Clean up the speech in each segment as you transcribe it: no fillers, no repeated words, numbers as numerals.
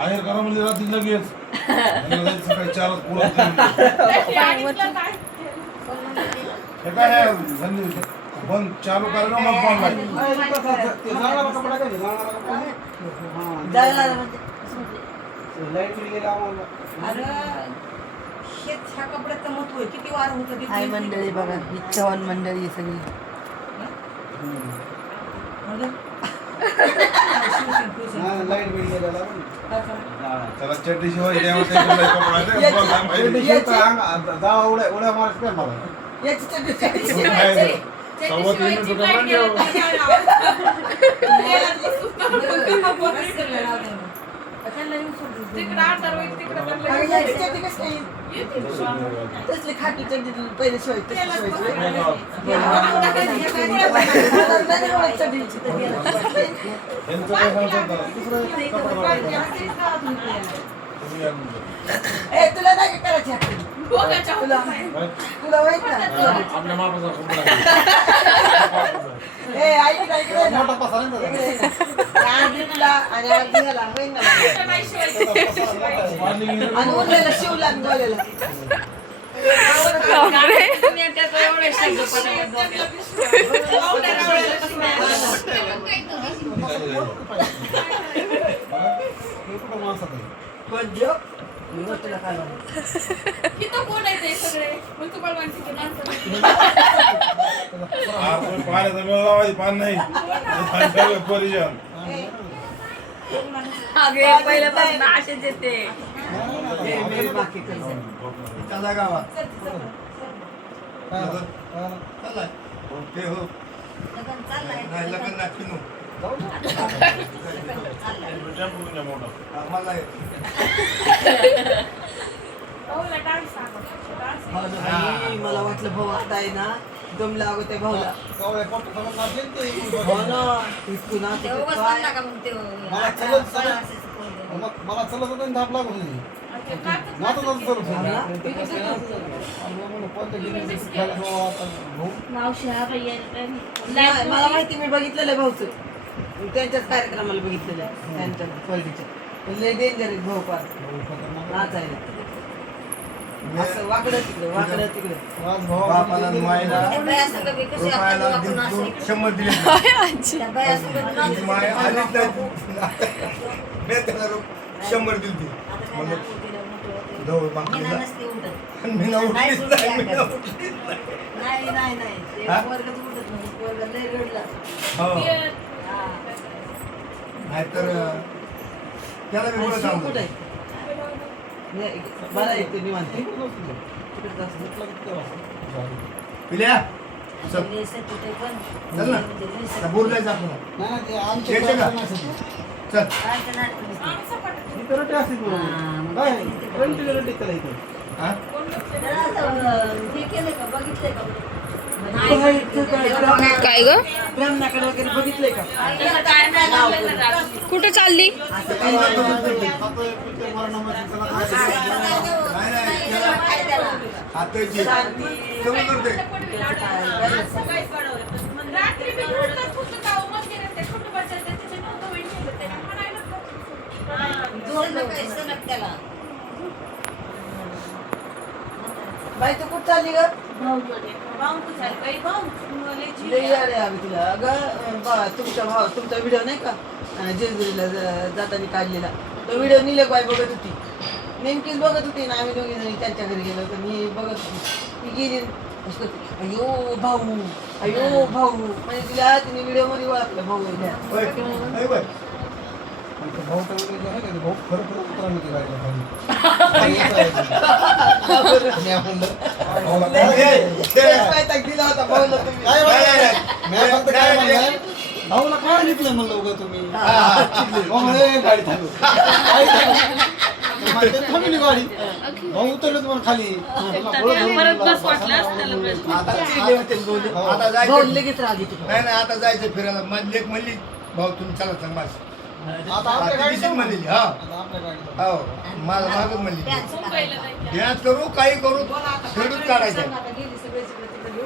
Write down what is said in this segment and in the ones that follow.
आहेर करा म्हणजे रात्री लगेच सकाळी 4 पुढं हे काय बंद चालू करा मग फोन ह्या कपड्याचं महत्व आहे. किती वार होतं हाय मंडळी बघा ही चव्हाण मंडळी सगळी लाईट बिल गेलेला चला चड्डी शिवाय उड्या मारत काय मला सव्वा 3 मिनिटं तसली खाटी चड्डी पहिले शिवायची तुला नाही करायची तुला माहित ना आपल्या मापाचा मोठा पसारा आणि उरलेला शिवला आणि बोलायला पाण्याचा मेळ लावायची पान नाही परिजन पहिल्यापासून असेच येते. गावात मला वाटलं भाऊ आता आहे ना दम लागत आहे भाऊला मला चलत होतं धाप लागत होती मला माहिती मी बघितलेलं भाऊचं त्यांच्याच कार्यक्रमाला बघितलेलं त्यांच्या क्वालिटीच्या लय डेंजर आहे भाऊ पार नाचायला असं वाकडं तिकडे बापाला नुवायला रुपयाला 100 दिले माय आलीच नाही 100 दिली म्हणलं जवळ बाकीला मी ना उठलीच नाही नाहीतर त्याला मी बोलत सांगू मला येते निवांत पिल्या चल ना बोलायचं आपल्याला यायचं का चल काय ग ब्रह्मणाकडे वगैरे बघितलंय का कुठं चालली? बाई तू कुठं चालली ग तुला अगं तुमचा व्हिडिओ नाही का जेजुरीला जाताना काढलेला तो व्हिडिओ नीलकबाई बघत होती नेमकीच बघत होती ना आम्ही दोघी जणी त्यांच्या घरी गेलो तर मी बघत होती ती गेली अयो भाऊ म्हणजे तिला तिने व्हिडिओ मध्ये ओळखलं भाऊ भाऊ खरं दिला होता भाऊला तुम्ही भाऊला काय घेतलं म्हणलं उगा तुम्ही गाडी थांबली गाडी भाऊ उतरले तुम्हाला खाली लगेच राग येतो नाही आता जायचं फिरायला माझी लेक म्हणली भाऊ तुम्ही चला सांग बस आता आपल्या गाडीत तिशीच म्हणली हा आता आपल्या गाडीत हो मला मागच म्हणली ध्यान करू काही करू खेळूच काढायचं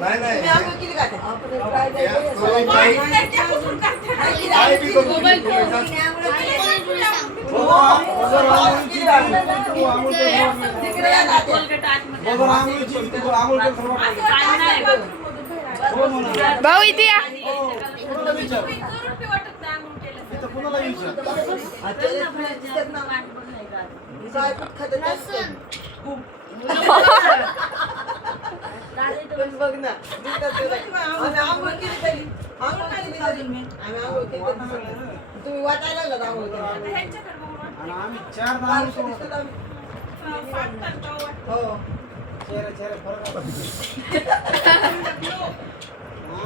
नाही नाही तुम्ही आंघोळ केली का आता? ध्यान करू काही काय बी करू तिकडे या ना ते. बरोबर आंघोळीची तिकडे आंघोळ करत सर्व हो म्हणा. भाऊ इथे या. कुणाला विचार तिथं कुणाला विचार आता एक मिनिट दिसत ना. काय पण खातं नसतं. पण बघ ना दिसतात ते नाही. आम्ही आंघोळ केली तरी. आंघोळ केली तरी. आम्ही आंघोळ केली तरी दिसत नाही. तुम्ही वाटायला लागलात आंघोळ केली. आणि आम्ही 4 बारकं दाणे दिसतात आम्ही. हो. चेहरा फरक आहे.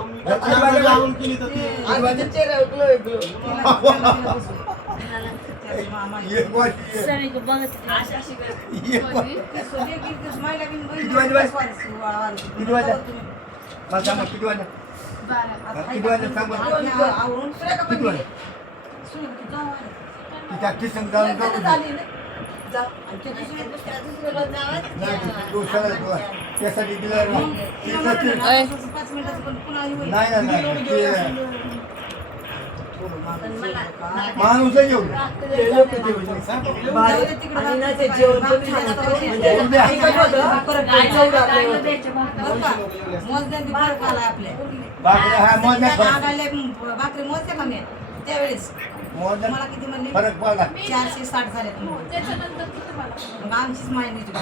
आम्ही आंघोळ आंघोळ केली तर ती आजीच्या चेहऱ्यावर glow आहे, glow. एक वाट किती वाजता मला सांगा किती वाजता किती वाजता सांग बरं. किती वाजता तिच्या अख्खी संग जाऊन जाऊ त्यासाठी दिलं नाही नाही ते माणूस येऊ आणि ना ते जेवण पण छान होतं. म्हणजे आई पण होतं, परत ते चवदार होतं. बाकी हा मोजण्यात भाकरी मोजते का मी त्यावेळेस मोजण्यात मला किती म्हणले फरक पडला 460 झाले मग आमचीच माहिती